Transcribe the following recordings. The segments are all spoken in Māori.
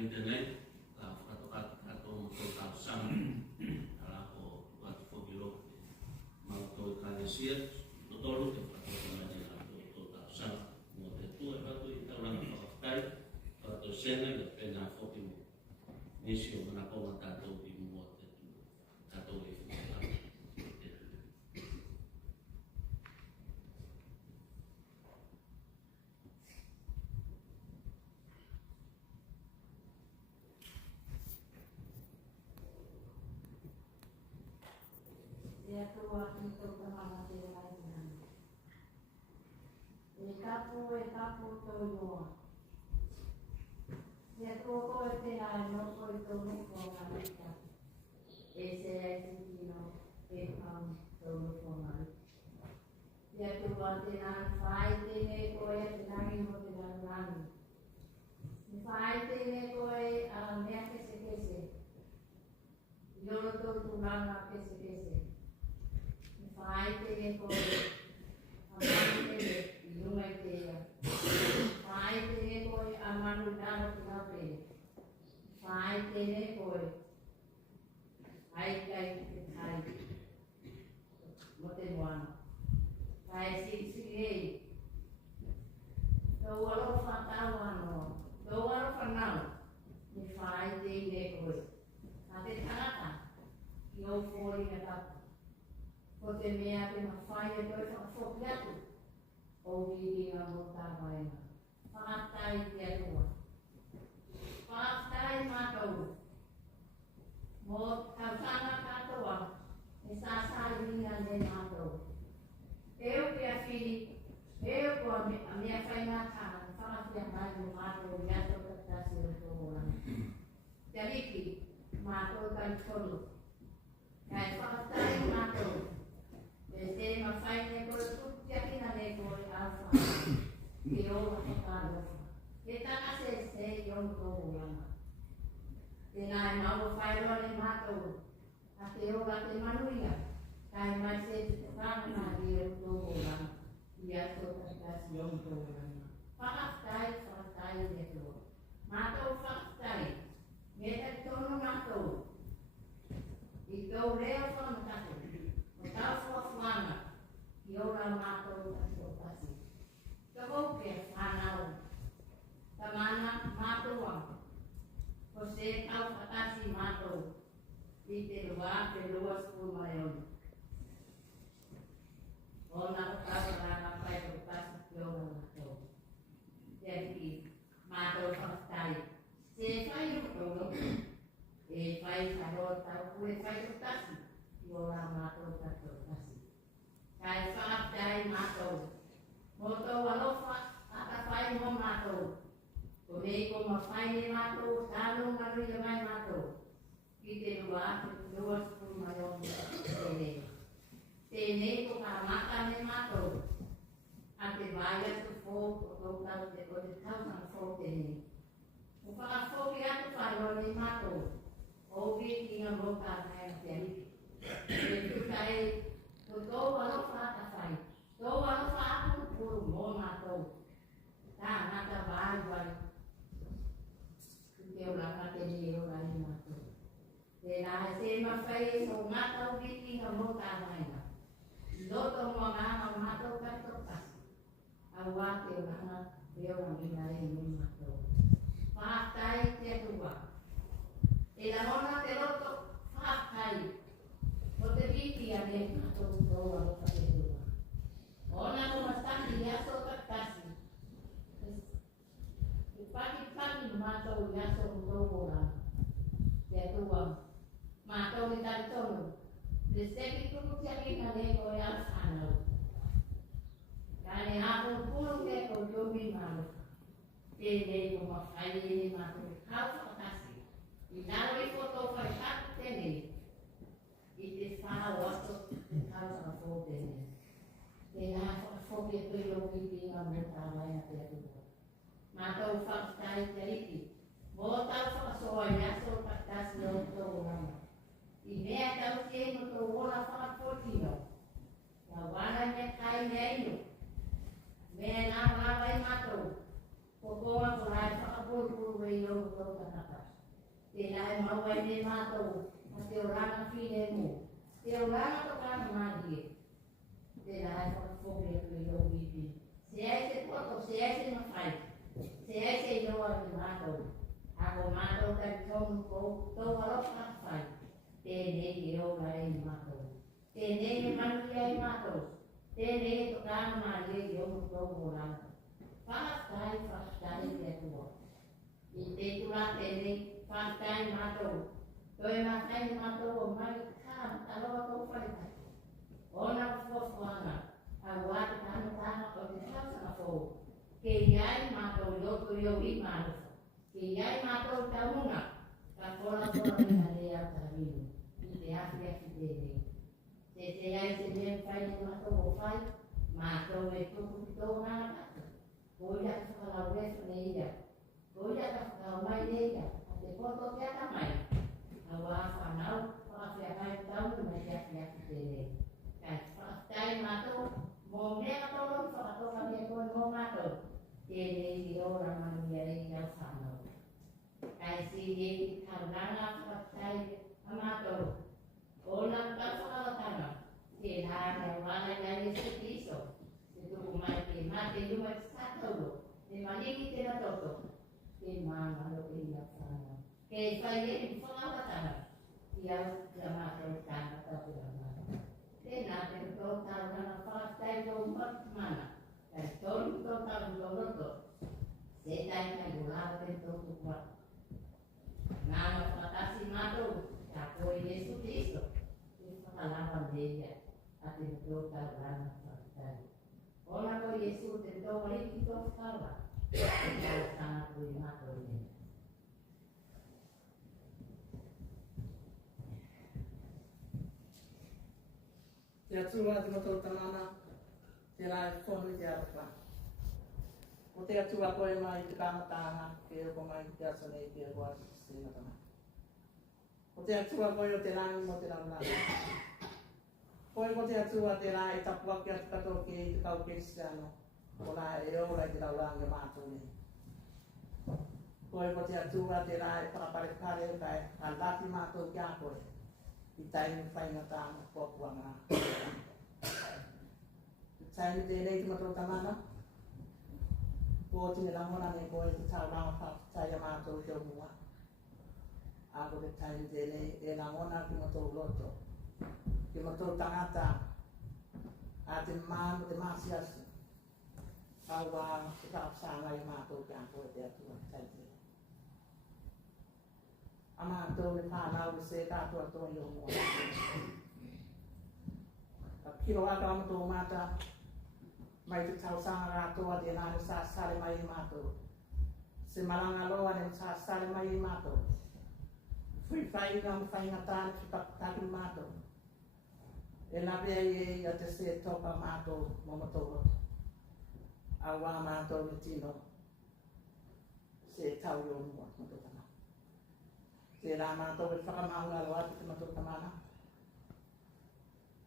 internet atau kausan alako at fogilo mauto kalesia totolo te patología atau kausan mo te tu atau ita orang pakai atau sena le pena foki nisio na ko matato di mo te tu atau e Ya tua untuk kemana dia lain. Etapu toyo. Ya tua ko te na no ko to no ko ngalita. Ese es no e am to no ko ngalita. Ya tua te na fai te ne ko e te na ni mo te na nani. Fai te ne ko e a me que se. Yo lo to tu nana que se. Fai te ko amante ilunga te fai te ko amanu dano te pe fai te ko ai kai mote moana fai si do walo fatawa no do walo fanau ni fai te ko ate tanata yo foi na porque mea te mawhaia koe whakafoki atu o wiringa mo tā waena. Whakatai te atua. Whakatai mātou. Mo tautanga katoa e sāsāi ringa ne mātou. Eo pia whiri, eo ko a mea whainga tāna, whakatia mai mo mātou i ato katasi o tō rana. Te riki, mātou kai tonu. Kai whakatai mātou. Te ma fai ne ko tu ti na ne ko alfa ki o ma ka ro ke ta ka se yo ko rama te na ma o fai ro ne ma to a te o ga te manuia kai ma se te ka na ri o ko rama ia to ka si yo ko rama fa tai ne to ma to fa tai me te tono ma to I go reo fa ma ka to Mana, Yora Mato, Pasi. The Hope, Hanao, the Mana Mato, Jose Alpatasi Mato, Iterua, the Lua School Mayon. Ona Casa, Paito, Pasi, Yora Mato. Yaki, Mato, Pastai. Se fai o todo, e fai sarota, o fai o tasi, Yora Mato, Tato. Kai whakaptai mātou. Moto walofa, atawhai mo mātou. Ko nei ko mawhai ne mātou, tāno manu i mai mātou. Ki te rua atu, rua sukuru mai o tēnei. Tēnei ko ka mata ne mātou. A te vai atu fō, o tō tau te o te tautanga fō tēnei. Ko whakafōki atu whairo ne mātou. O viti ngā moka nei a te ariki. E tukai Tō alofa ta whai. Tō alofa aku puru mō mātou. Tā ngata wai. Te o raka te ni o rai mātou. Te nā se mawhai so mātou viti ngā mō tā waina. Loto mō ngā mātou kato pasi. Awa te o ranga te o rangina e mō mātou. Whātai te atua. E la mona te loto whātai. O te viti a ne mātou tō alofa te tua. Ona no mastaki yaso kakasi. E paki mātou yaso tō ora. Te atua. Mātou ni tari tonu. Te seki tuku te akina ne ko e alwhanau. Ka ne hapo pulu ne ko yomi mālofa. Te ne ko mawhai ne mātou kau whakasi. I naro I koto whai kaku tēnei. I te whāo ato te kautanga fō tēnei. Te nā whakafōki e tui loki ki ngā mōtā mai a te atua. Mātou whakatai te riki. Mō tau whakasoa I aso whakatasi o tō rama. I mea tau te no tō ora whakafōtino. Ka wana me kai me ino. Mea nā wāwai mātou. Ko kōa ko rai whakapōpuru e i o tō kanaka. Tēnā e mawai ne mātou, a te orana whine mō. Te orana to kāna mārie. Tēnā e whakafoke atu i au ipi. Se ai te poto, se ai te mawhai. Se ai te inoa te mātou. Ako mātou kai tonu kou, tau aroka whai. Tēnei te ora e mātou. Tēnei e manuia e mātou. Tēnei e to kāna mārie i omu tau orana. Whakatai te atua. I te tura tēnei, whakatai mātou. Toi mātai mātou o mai kāna, aloha kou whaitai. Ona whafuanga, a wāte tāna o te whautanga fōu. Ke iai mātou i oto i o i mārufa. Ke iai mātou i taunga, ka kora ina le au tarinu. I te afi tēnei. Te te ai te mea whai ni mātou o whai, mātou e tuku ki tō ngāna kata. Koia ka whakalau refa ne ia. Koia ka whakau mai ne ia. A te poto te ata mai. A wā whanau, whakawhia kai taunu mai te afi tēnei. Kai whakatai mātou, mō mea tolo whakatoka mea koe mō mātou. Tēnei i ora manu ia rei au whanau. Kai si e ki karunanga whakatai a mātou. Ona ka whakawatanga. Tēnā mea wāna ia Yesu Kristo. Te tuku mai te mate luma te tātou. Te maniki te ratoto. Te māngalo e ia whanau. Kei whai e ni whakawatanga. Ki au te mātou tāna tātou mātou. Tēnā te tō tāuna whakatai tō mana. Kai tōru tō tāu tō roto. Se tai kai ulawa te tō tukua. Nāna whakatasi mātou. Ka koe Yesu Kristo. Te whakalawa neia. A te tō tāuna whakatai. Ona ko Yesu te tō riki tō whakawa. Te tau tāna koe mātou neia. Te atua te matou tamana, te rai whonu te aroka. O te atua koe mai te kāmatāna, ke roko mai te aso nei te aroa te matana. O te atua koe o te rangi mo te raunanga. Koe ko te atua te rai tapua ki atu katoa ki te kau Kristiano, o rai e ora i te raunanga mātou nei. Koe ko te atua te rai whakapare kare kai a lati mātou ki a koe. I taimi whainga tāna pōpuanga. I taimi tēnei te matou tamana, pōtine langona ne koe te tauranga whakatai a mātou te o mua. Ako te taimi tēnei e langona ki matou loto, ki matou tangata, a te mānu te māsiasu, aua te whakasanga i mātou ki a koe te atua taimi. A mātou e whānau e se kātua toa i o mua. Ka kiro aka o tō māta, mai te tausanga rātoa te nāne sā sare mai i mātou. Se maranga loa ne sā sare mai i mātou. Fui whainga mo whainga tāne ki pakataki mātou. E lawe ai e a te se toka mātou mo matoro. A wā mātou ni tino. Se tau i o mua mātou. Te rā mātou e whakamāngalo atu te matou tamana.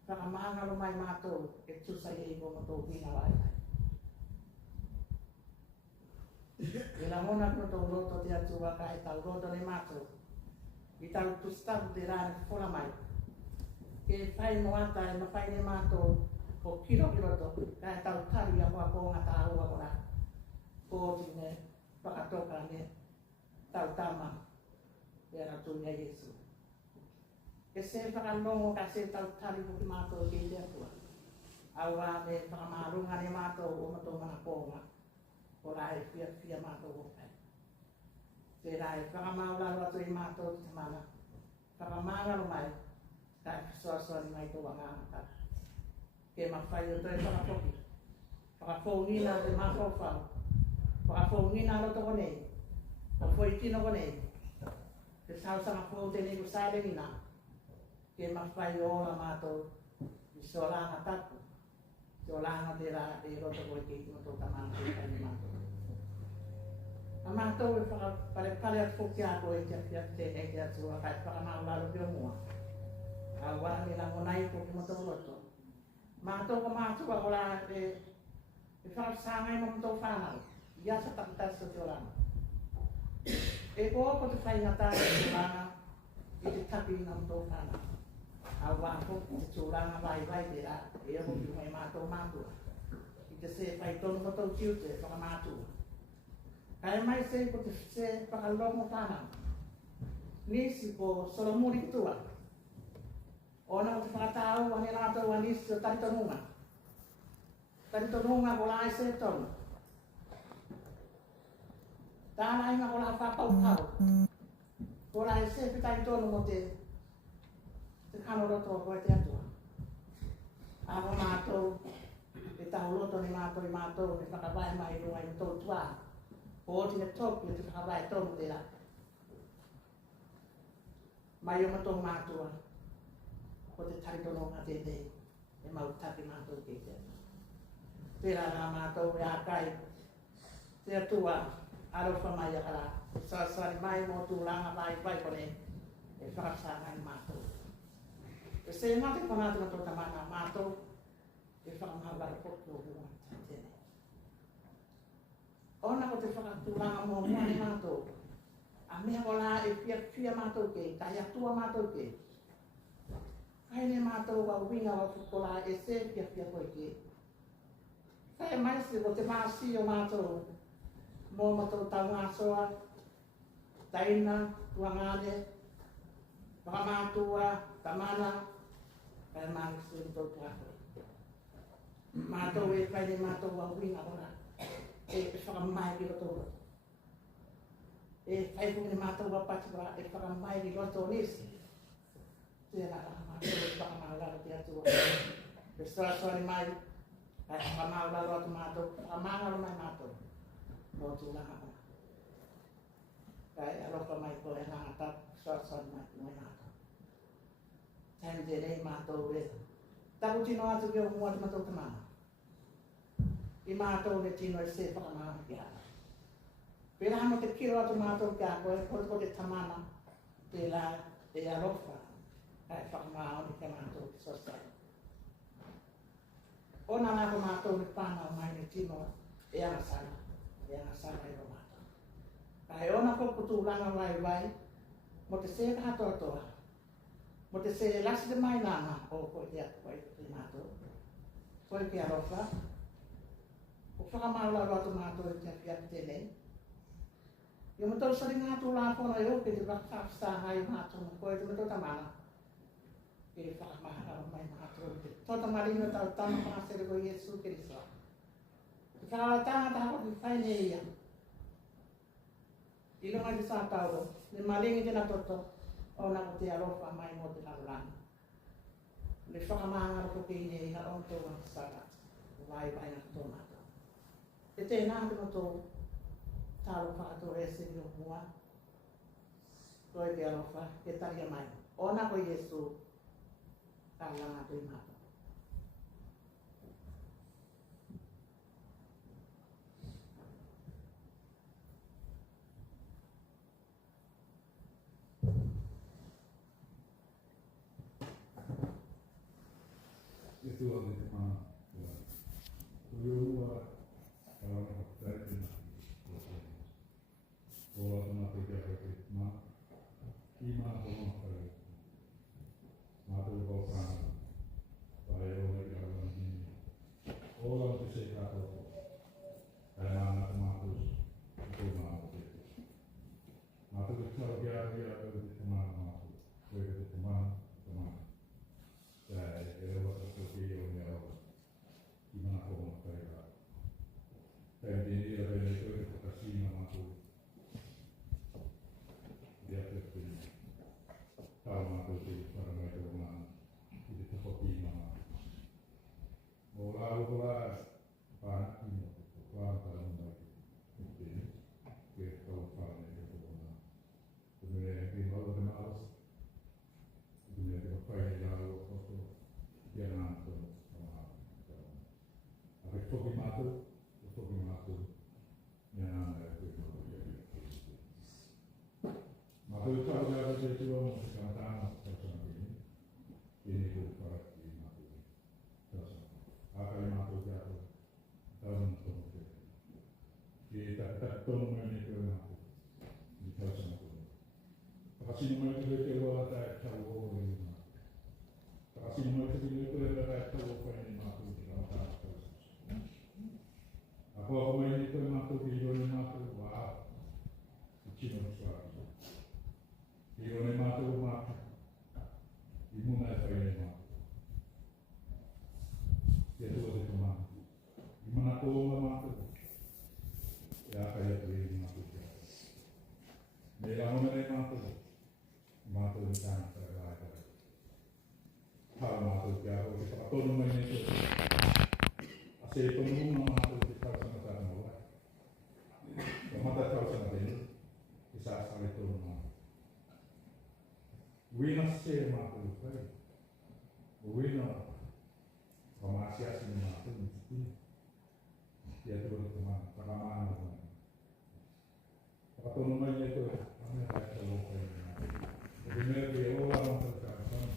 Whakamāngalo mai mātou e tusa i ko matou hina wai. E la mona ko tau roto te atua ka e tau roto ne mātou. I tau tustaru te rā ne whora mai. Ke whai moata e mawhai ne mātou ko kiro ki roto. Ka e tau tari a hoa kōnga tā ua kora. Kōti ne whakatoka ne tau tama. E ratunia Yesu. E se whakanongo ka se tau tari ko ki mātou ki te atua. Aua me whakamārunga ne mātou o matou mana kōnga. O rai whia mātou o pai. Te rai whakamauraro atu i mātou te mana. Whakamāraro mai. Ka e whisoasoani mai tō wangāna. Ke mawhai o toi whakapoki. Whakafōngina te mātou whau. Whakafōngina roto ko nei. Whakafōitino ko nei. Te tausanga fōu tēnei ko sārengina, ke mawhai o la mātou i solanga tapu, solanga te rā e roto koe ke ki matou tamana te kai mātou. A mātou e whakapare atu whoki a koe te awhia tēnei te atua kai whakamāularo ki o mua. A wāne la ngonai ko ki matou roto. Mātou ko mātua o la e whakasāngai mo matou whānau, i asa takitasa te oranga. E ko ko te whaingata e te langa i te tapi ngam tō whana. A wāko te tūranga vai te rā, e aho ki mai mātou mātua. I te se whai tonu kotou tiu te whakamātua. Kai mai se ko te se whakalongo whana. Nisi ko Solomuri tua. Ona ko te whakatau ane rātou anisi o taritonunga. Taritonunga ko lai se tonu. Tāna inga ko la whakau. Ko lai se pitai tonu mo te kano roto ko te atua. Ako mātou, e tau roto ni mātou i mātou, ni whakawai mai runga i tō tua. O tine tōku e te whakawai tonu te rā. Mai o matou mātua, ko te taritononga te te, e mau taki mātou ke te. Pera rā mātou e ākai, te atua, arofa mai akara, sasari mai mo tūranga vai kone, e whakasāngai mātou. E se ngate kona te matou tamana mātou, e whakamahawara koto o mua tēne. Ona ko te whakatūranga mo mua ni mātou, a mea wala e pia mātou ke, tai atua mātou ke. Kaine mātou wa winga wa kukola e se pia koe ke. Kai mai se ko te māsi o mātou, mō mātou taunga soa, taina, tuangane, whakamātua, tamana, kai mai se o tō tuako. Mātou e kaine mātou wa winga ora, e whakamai ki roto roto. E whaifungi mātou wa patua e whakamai ki roto nisi. Tēnā mātou e whakamāuraro te atua. E soa ni mai, kai whakamāuraro atu mātou, whakamāuraro mai mātou. Mō tūranga mana. Kai aroka mai ko e ngāta, soa ni mai ki mai mātou. Taim tēnei mātou e. Taku tino atu ki o mua te mātou tamana. I mātou ne tino e se whakamāuraro ki hara. Pera hama te kiro atu mātou ki a koe, ko te tamana, te la, e arofa. Kai whakamāo ni ka mātou ki sosai. Ona nā ko mātou ni pānau mai ni tino e angasana i o mātou. Kai ona ko kutūranga vai, mo te se kātoatoa, mo te se lasi te mai nāna o koe te koe te mātou. Koe ki arofa, ko whakamāo atu mātou e te awhiatu tēnei. Yo mo tau sari ngā tū lā pona e o ke te wakawhsa hai mātou mo koe te matou tamana. E whakamahara mai mātou te tota marino tau tama pāsere ko Iesu Kiriso. Te whakaratanga tāko ki whaine ia. I runga te sātauro, ne maringi tēnā toto, o nako te arofa mai mo te narurana. Le whakamahara ko ke ine i ha onto wa sara, vai na tō mātou. E tēnā te matou, tāro whakato e se o mua, koe te arofa, ke taria mai. O nako Iesu, kāla mātou i mātou. E tua me te mana, o iorua, kāla me haputare nā, o la tana te kia koe te mā, ki mā tōna whare. Mātou e whaukana, pai e ora i awa nini. Ora o te se kātou, kai nāna te mātou, i tō mātou te. Mātou e tau ki awa i awa te te mana mātou, koe te te mana, te mana. Kai e rewa tato ki o ni awa, ki mana kōna kai rā. Kai te ni a vele koe te kasina mātou, i a te te tāu mātou te wharangai tō mana, i te whaki mana. Mō rā o rā, pānaki mo te whānta runga ki tēne, ke tau whāne e tō mana. Te mea e ki maua te māras, te mea te whai e rā o koto, ki a nāna tō mana. A te whaki mātou, me nāna e koe tō kia kia. Mātou e tau rā te tua mo te kātāna tau sana kini, kini ko wharaki i mātou tau sana. Ākari mātou kia tau, tau nā tōna te. Ki e tā tono mai ni koe mātou, i tau sana. Kasi naman ito ito wala tayo sa ulo yun. Kasi naman ito ito wala tayo sa ulo pa yung mga tuloy. Ako may ito yung mga tuloy yung mga tuloy. Wow. Cino sa iyo yung mga tuloy mga di mo na ito yung mga ito ito mga di mo na tuloy mga tuloy. Kaya kaya ito yung mga tuloy. May lang mo na yung mga tuloy. Mga tuloy sana sa lahat. Hal mga tuloy kaya ako kita katulong na ito. Kasi ito nung mga tuloy kita sa mata mo. Mata tao sa natin. Isa sa ito mga. Uwi na siya mga tuloy. Uwi na pamasya sa mga tuloy. Kaya tuloy ito mga pakamaan mo. Katulong na ito. Ano yung kahit sa lokal na. Jadi mereka orang terkadang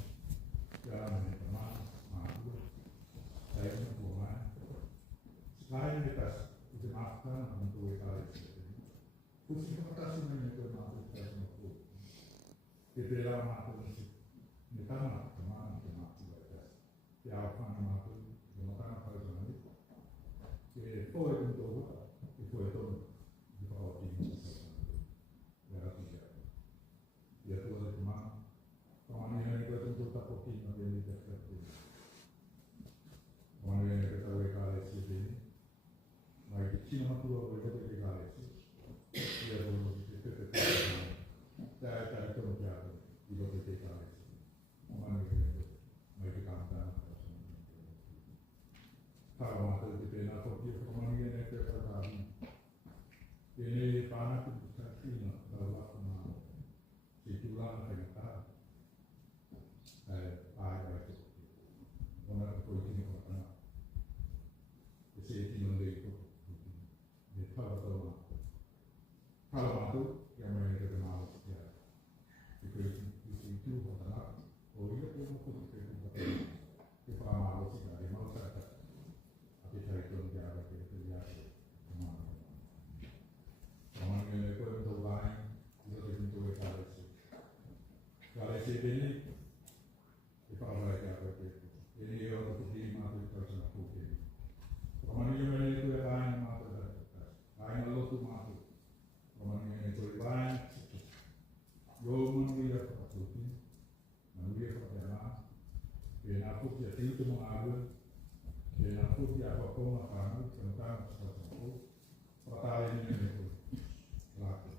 jalan di tengah malu, saya mengulang. Sekarang kita dimaafkan untuk kali ini. Terus kita kasih menyebut malu saya mengulang. Di dalam malu kita malu teman malu saja. Siapa malu dimakan apa saja. Itu untuk itu di bawah ini. Ya Tuhan teman, kemana kita tentu tak mungkin menjadi tertentu. Kemana kita berkali sini, baik Cina tua berkali kali sini. Ya Tuhan kita tertentu. Saya cari kerja di berbagai kali sini. Kemana kita baik kantor. Kalau masuk di pena kopi, kemana kita tertentu. Ini panas itu Cina dalam itulah kita ada itu orang politik orang itu itu kalau itu yang mereka kenal ya itu adalah orang yang kita malu sih dari masyarakat tapi saya itu dia ada kerja teman yang itu untuk lain itu untuk kita kalau ini dipakai apa itu? Ini orang itu mati terus mati. Kemudian ini itu lain mati terus. Lain lalu tu mati. Kemudian itu lain. Yo manusia terus. Manusia terus. Dan aku dia itu mengalir. Dan aku dia apa pun akan tentang sesuatu. Pertanyaan ini itu. Laku.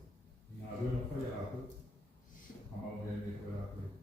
Mengalir apa ya laku? Amal yang itu berarti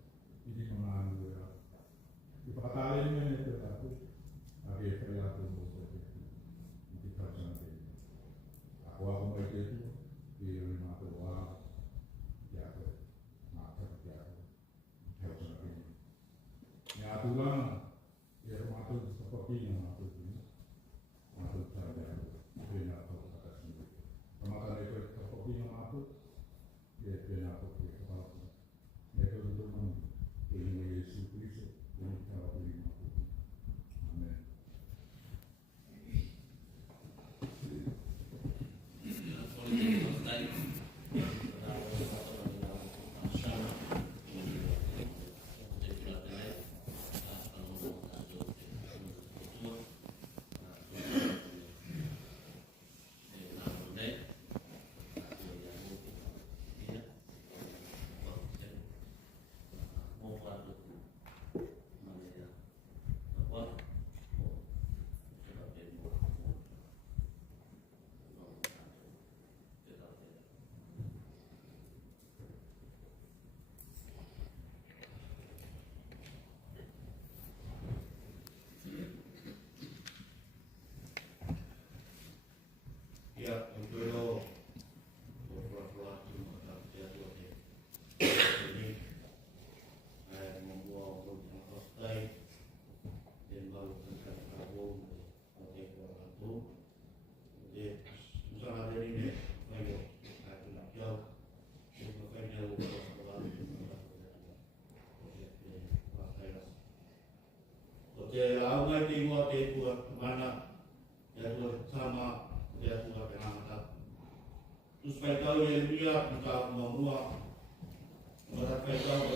Ora kai tau ko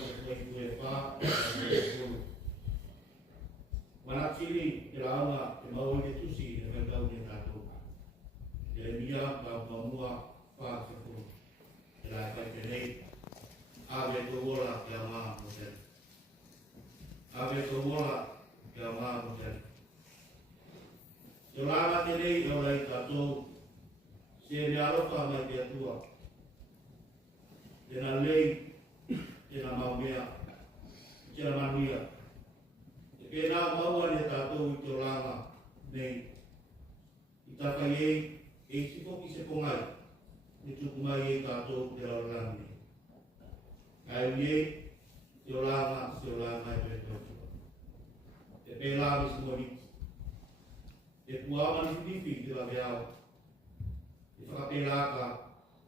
te pa. Mana cili te launga te mau ke tusi te kai tau ni tato. Yeremia ba mua pa se ko. Te la kai te nei. Ave to wola te ama mo te. Ave to wola te ama mo te. Te langa te nei o lai tato. Se me alofa mai te atua. Te na lei, te na maumea, te na manuia. Te pēnā maua ne tātou i te langa nei. I taka iei, e sipoki se pongai, ne tuku mai iei tātou te raurangi nei. Kai iei, te langa, se o langa e te atua. Te pēnā me se moriti. Te puama ni whiwhi te la veao. Te whakapelaka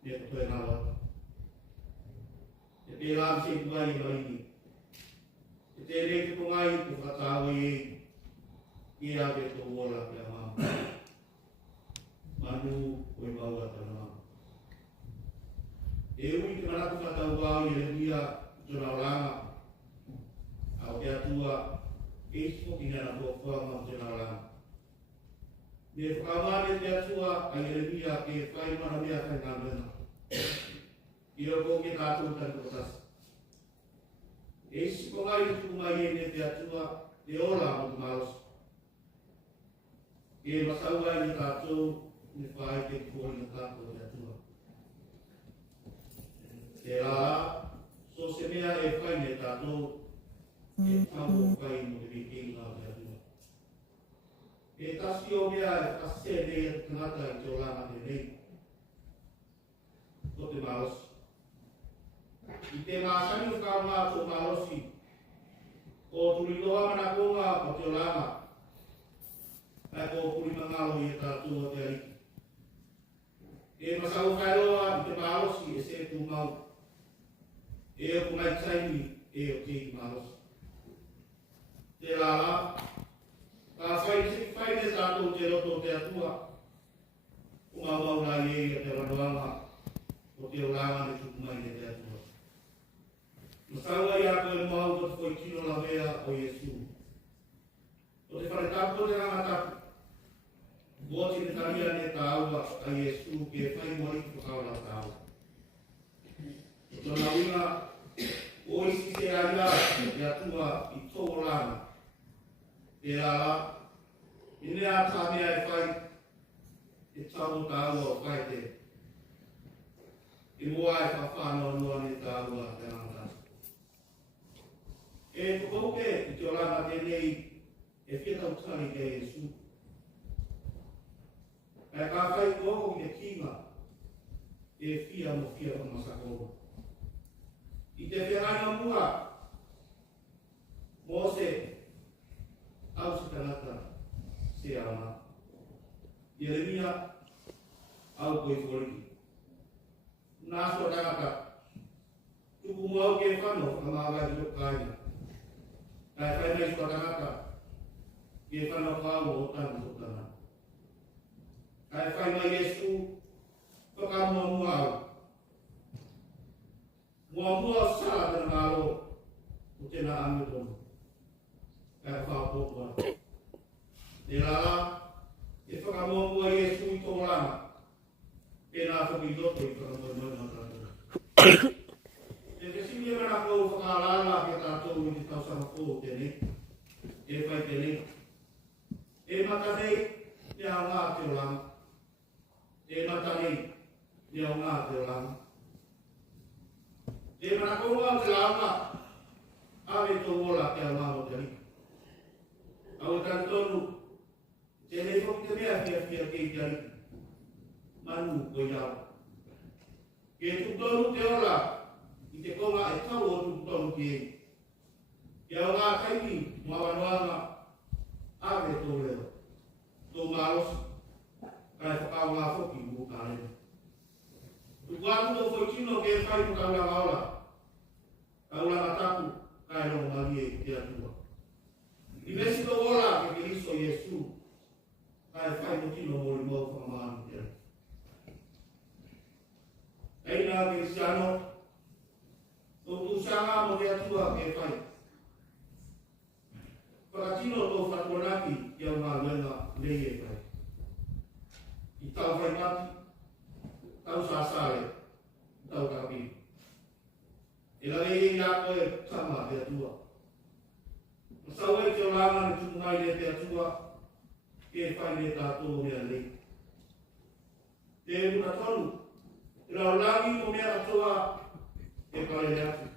ne katoe nawa. Te pēlām se kuai i marini. Te tere te pongai ko whakatawe e i ave to wola ki a mama. Manu o i maua tana mama. E ui te manatu whatau wau i Yeremia tona oranga. Au te atua e sipoki nana tō whanga tona oranga. Me whakamane te atua a Yeremia ke whai mana mea whai ngā mena. I roko ke tātou tani kotasi. E sikongai i tuku mai e ne te atua te ola mo te malos. E masaua i tātou ne whai te kōri na tātou te atua. Te rā, so se mea e whai ne tātou e whau o whai mo te wiki ngā te atua. E tasi o mea e kase nei e tangata i te olanga te nei. Ko te malos. I te māsani o kaunga tō malosi, o turi loa mana konga o te olanga, ai ko puri mangalo i e tātou o te ariki. E masau kairoa i te malosi e se tū mau, e o kumai taimi e o te i malosi. Te rāla, ka whai te tātou te roto te atua, o ngā mauna i e te ranoanga, o te olanga ne tukumai ne te atua. Masaua i ako e mau ko te whai kino la mea o Iesu. O te whare tapu te rangatapu. Goti ne taria ne tāua a Iesu ke whai moriki whakaura tāua. O tōna winga o isi te aia te atua i tō lana. E rāra, i nea tā mea e whai e tāu tāua o whai te. I mua e whawhānau noa ne tāua te rangatapu. E tukauke i te oranga tēnei e whiatau tari te Iesu. E ka whai kōko i te kinga e whia mo whia o masakoro. I te whiaranga mua, Mose, au se kanata, se ana. Yeremia, au koe whoriki. Nāso rangata, tuku mua ke whano, whamāwai i o kāina. Kai whai mai whakaraka, ke whanau whau o tanu o tana. Kai whai mai Iesu, whakamua mua au. Mua mua sā tena ngāro o tēnā ame tonu. Kai whau pōpua. Te rāra, e whakamua mua Iesu i tō rana. Pēnā whakidoto i whakamua mua nā tātou. Te singi mana kau whakarara ke tātou i te tausanga kō tēnei, e whai tēnei. E mata nei, te au ngā te oranga. E mata nei, te au ngā te oranga. E mana kau te launga, ave tō wola te au ngā o te rika. Au e tantonu, tēnei whoki te mea whia kei te rika. Manu koe iau. Ke tutonu te ora, i te konga e tau o tutonu ki ei. Ke au ngā kaimi, mua wanoanga, ave tō leo. Tō mārosi, kai whakau ngā whoki mō kā reo. Tuku atu tō whaitino ke whai mo kaura maora. Kaura ngataku, kai rongo marie te atua. I mesi tō ora ke Kiriso Iesu, kai whai mo tino mōri mō whakamāni te atua. Eina Cristiano, tu sanga mo dia tua ke fai. Prakatino lo fatuanaki yang ngalenga leye fai. Itau fai mati, tau sasare, tau kapi. Ila leye yako e sama dia tua. Masawe ke olangan tungai le dia tua ke fai le tato mea lei. Te muna tolu. Ila olangi mo mea tua e pare atu.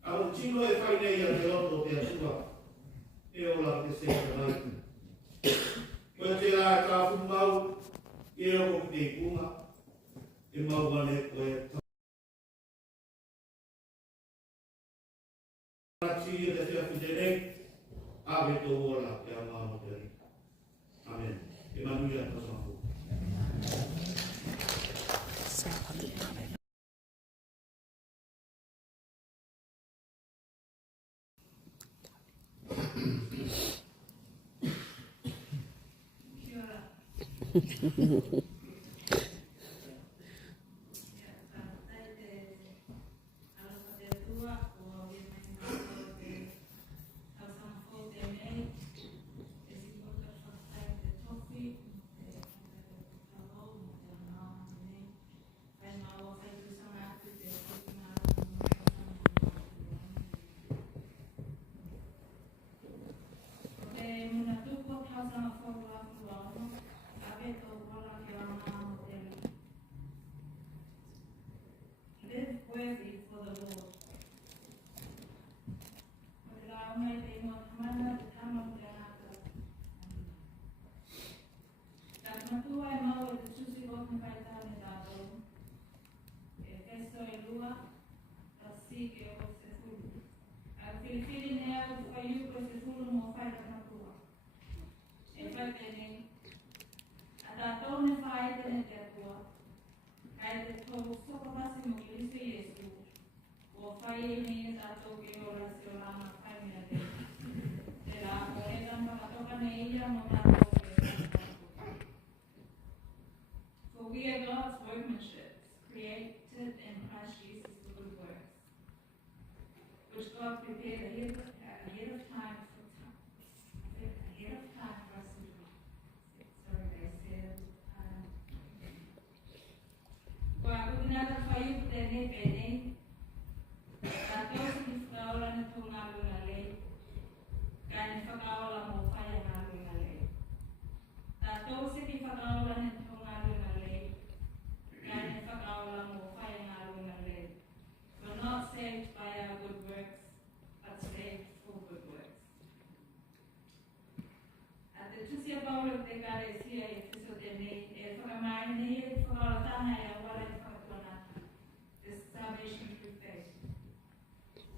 Alo tino e fai nei a te oto te atua. E ola te se kanai. Koe te la ka fu mau e o te kunga. E mau wane koe. Rati e te fia futenei. Ave to ola te ama mo te ri. Amen. E manuia tasamu. Live worthy for the Lord. For we are God's workmanship, created in Christ Jesus for good works, which God prepared ahead of time for us to do. Sorry, guys. Bago ginagawa yung pene, tato sa kifkawalan na itong nalungalay, kaya nifakawalan mo kaya nalungalay. Tato sa kifkawalan na itong nalungalay, kaya nifakawalan mo kaya nalungalay. We're not saved by our good works, but saved for good works. At the Tusia Paulo de Galecia, episode de Fagamai, ne Fagalatana, salvation through faith.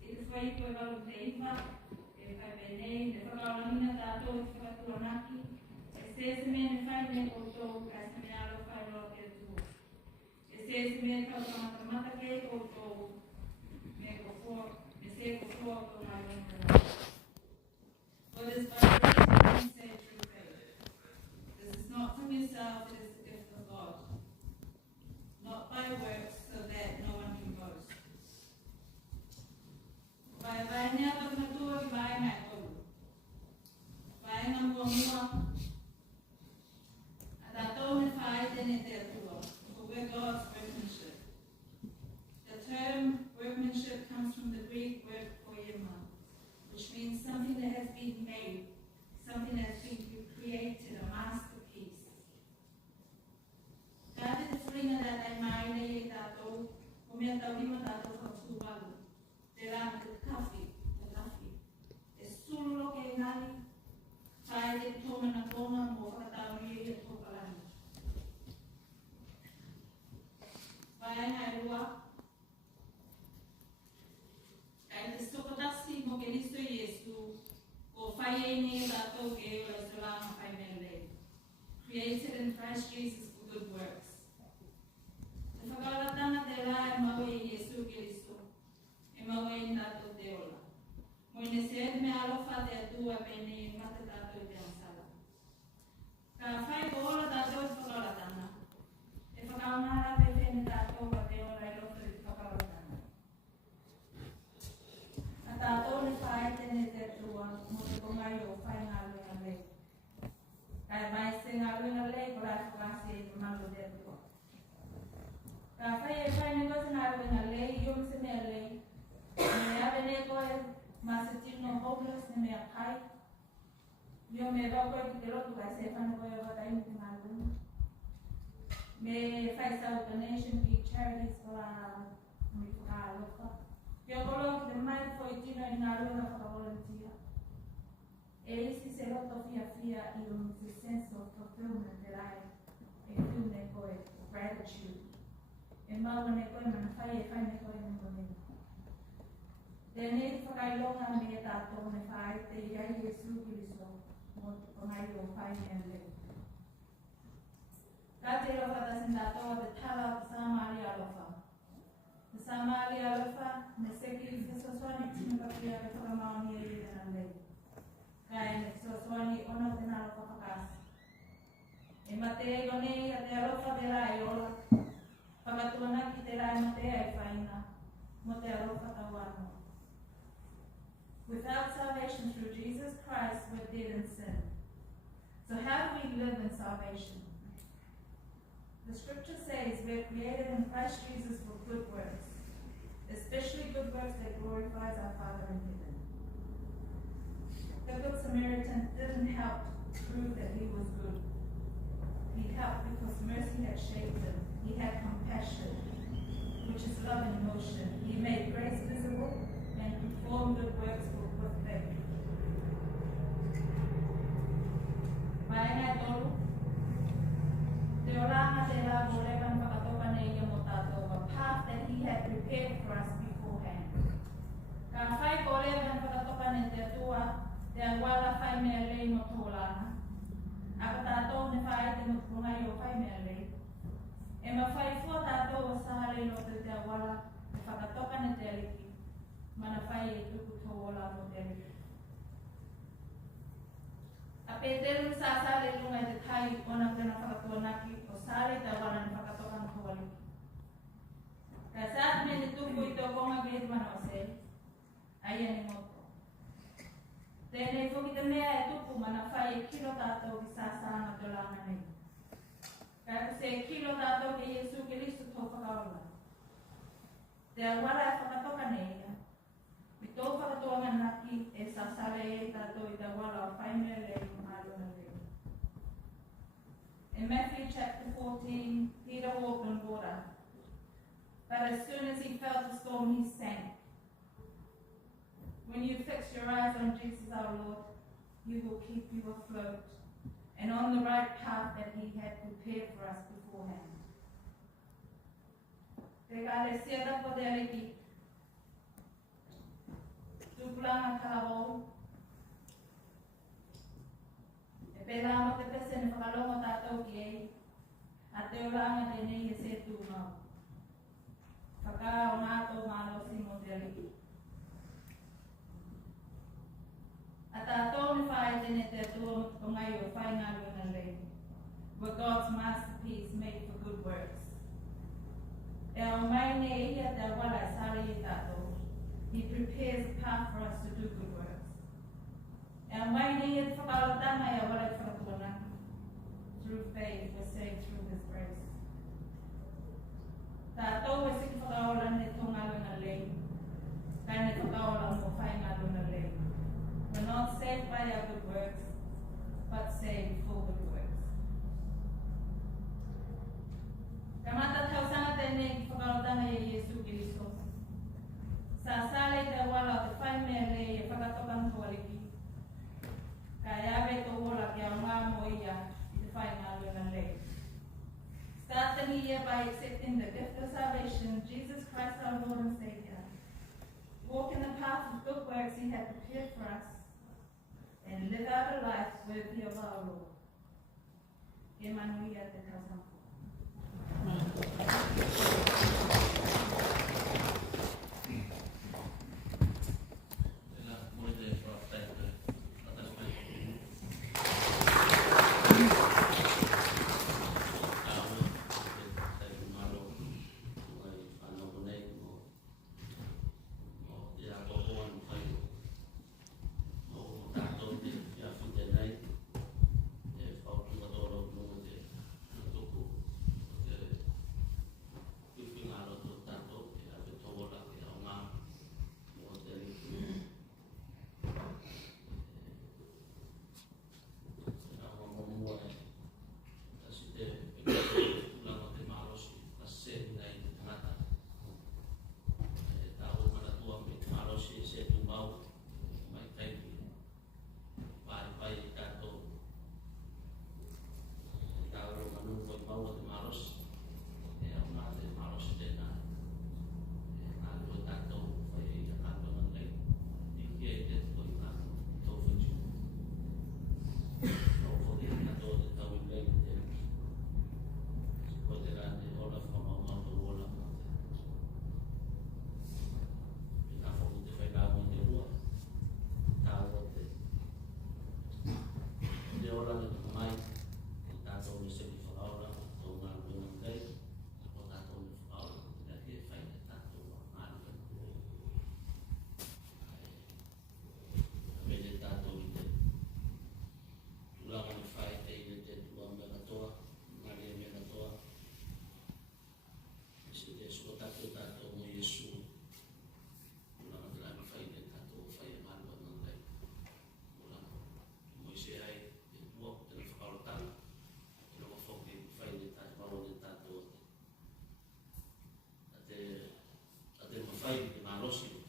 It is why you go about the Ifa, if I bene, the Fagalamina Tato, if Fatuanaki, it says men find me also as me out of fire of their tools. It says men come from Matamake also make a four, the sake of four of my winter. For this Bible is saved through faith. This is not from yourself, it is the gift of God. Not by works, so that no one can boast. Vai niya pag natuwa, vai na ito. Vai ng buwa. At ato na fay din ito. For we're God's workmanship. The term workmanship comes from the Greek word poema, which means something that has been made, something that has been created, a masterpiece. Dati the feeling that I might lay tato, kumiyataw ni matato sa subalo. Dalam coffee. Sulo kay ngali, kaya ito manakona mo katao niya ito palani. Kaya nga luwa, kaya gusto ko tasi mo kinisto Yesu, o faya niya tato kayo ay sulang kay Mele. Created in Christ Jesus for good works. Nafagalatan na tela ay maway Yesu Kiristo, ay maway tato teola. Moinesed me alofa de tua pene mate tato de ansala. Ka fai bola tato de fagalatana. E fagalamara pe pene tato wa te ora ilo de fagalatana. Pongayo, Final Lay. Kaya may singaluin lay, kula kasi mango dito. Kaya fine ko singaluin lay, yung sinelay. May abene ko masitino homeless ni may akay. Yung may bago itiro to kasi fine ko yung batay mo singaluin. May 5,000 donation big charities para may pagkalo pa. Yung kolong kinamay ko itino inaluin na volunteer. Esse filosofia e um sense of fulfillment that I feel neko gratitude. E mau neko man fai neko mo. Dene pagkailongan mi tato ne fai te ya Yesu Kristo mo pangayo fai nele. Kate lo kata sindato de tala Samaria lofa. Samaria lofa ne seki sosoni tinapia para mauni e nele. Kaya nagsusuani ono tinalo kapakas. E mate goni ate alofa dela yola. Pagatuana kitela mate ay faina. Mote alofa tawano. Without salvation through Jesus Christ, we're dead in sin. So how do we live in salvation? The scripture says we're created in Christ Jesus for good works, especially good works that glorifies our Father in heaven. The Good Samaritan didn't help prove that he was good. He helped because mercy had shaped him. He had compassion, which is love in motion. He made grace visible and performed good works with faith. Maenga tolu, te oranga te la bolevan pakatoka na iya motato, a path that he had prepared for us beforehand. Ka fai bolevan pakatoka na te tua, te awala fai mea lei no tōlana. Aka tātou ne whae te mutukungai o whai mea lei. E ma whai fua tātou o sahare no te awala e whakatoka ne te aliki. Mana whai e tuku tō ola no te aliki. A pēteru sa sare lunga te tai ona tena whakatuanaki o sare te awala ne whakatoka no tō aliki. Ka sāt me ne tuku i tō konga gret mana o se. Aia ni moto. Tēnei whuki te mea e tupu mana whai e kilo tātou ki sāsāna te langa nei. Kai ko se kilo tātou ki Yesu Kiristo tō whakaola. Te awara e whakatoka nei ia. I tō whakatoanga naki e sāsare e tātou i te awara o whai mea lei māruna lei. In Matthew chapter 14, Peter walked on water. But as soon as he felt the storm, he sank. When you fix your eyes on Jesus our Lord, He will keep you afloat and on the right path that He had prepared for us beforehand. Te kare siara po te ariki. Tupulanga kalawau. E pēlā mo te pese ne whakalongo tātou ki ei. A te oranga te nei e se tūmau. Whaka o ngātou mālo si mo te ariki. A tātou ni whae tene te atua o ngai o whae ngā luenga lei. We're God's masterpiece made for good works. E au mai ne ia te awala e sari i tātou. He prepares a path for us to do good works. E au mai ne ia te whakaotanga e awala i whakatuana. Through faith, we're saved through His grace. Tātou e siki whakaola ne tō ngā luenga lei. Kai ne whakaola mo whae ngā luenga lei. We're not saved by our good works, but saved for good works. Kamata tausanga tēnei ki whakarotanga e Yesu Kiristo. Sa sale te wala o te whai mea lei e whakatoka ntualiki. Ka eawe tō wola ki au ngā mo ia i te whai ngā luenga lei. Starting here by accepting the gift of salvation, Jesus Christ our Lord and Savior. Walk in the path of good works He had prepared for us, and live out a life worthy of our Lord. E manuia te tausampo. Ela moite profeta atas mai. Tahu saya malu mai ano kunai mo dia popon mai mo tato marosi